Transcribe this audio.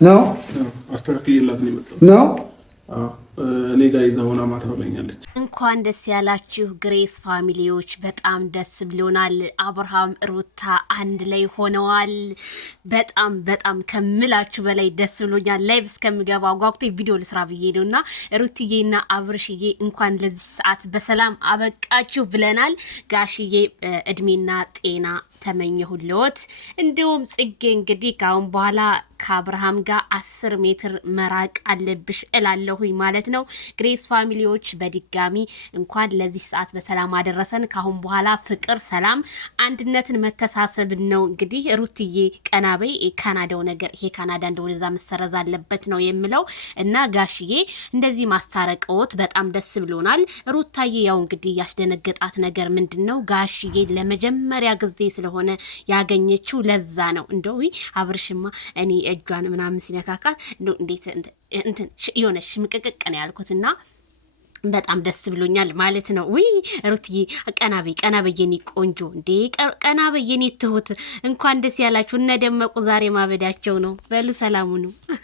ነው አስተካክዬላት ነው የመጣሁት ነው እኔ ጋር ይዛውና ማትረለኛለች። እንኳን ደስ ያላችሁ ግሬስ ፋሚሊዎች፣ በጣም ደስ ብሎናል። አብርሃም ሩታ አንድ ላይ ሆነዋል። በጣም ከምላችሁ በላይ ደስ ብሎኛል። ላይቭ እስከምገባ ጓጉቶ ቪዲዮ ልስራ ብዬ ነውና ሩትዬና አብርሽዬ እንኳን ለዚህ ሰዓት በሰላም አበቃችሁ ብለናል። ጋሽዬ እድሜና ጤና ተመኘሁልዎት። እንዲሁም ጽጌ እንግዲህ ካሁን በኋላ ከአብርሃም ጋር 10 ሜትር መራቅ አለብሽ እላለሁኝ ማለት ነው። ግሬስ ፋሚሊዎች በድጋሚ እንኳን ለዚህ ሰዓት በሰላም አደረሰን። ካሁን በኋላ ፍቅር፣ ሰላም፣ አንድነትን መተሳሰብን ነው። እንግዲህ ሩትዬ ቀናበይ ካናዳው ነገር ይሄ ካናዳ እንደወደዛ መሰረዝ አለበት ነው የምለው እና ጋሽዬ እንደዚህ ማስታረቀውት በጣም ደስ ብሎናል። ሩታዬ ያው እንግዲህ ያስደነገጣት ነገር ምንድነው ጋሽዬ ለመጀመሪያ ጊዜ ስለሆነ ያገኘችው ለዛ ነው። እንደው አብርሽማ እኔ እጇን ምናምን ሲነካካት እንዴት እንትን የሆነ ሽምቅቅቅ ነው ያልኩትና በጣም ደስ ብሎኛል ማለት ነው። ውይ ሩትዬ ቀናበይ የኔ ቆንጆ እንዴ ቀናበይ የኔ ትሁት እንኳን ደስ ያላችሁ። እነ ደመቁ ዛሬ ማበዳቸው ነው። በሉ ሰላሙ ነው።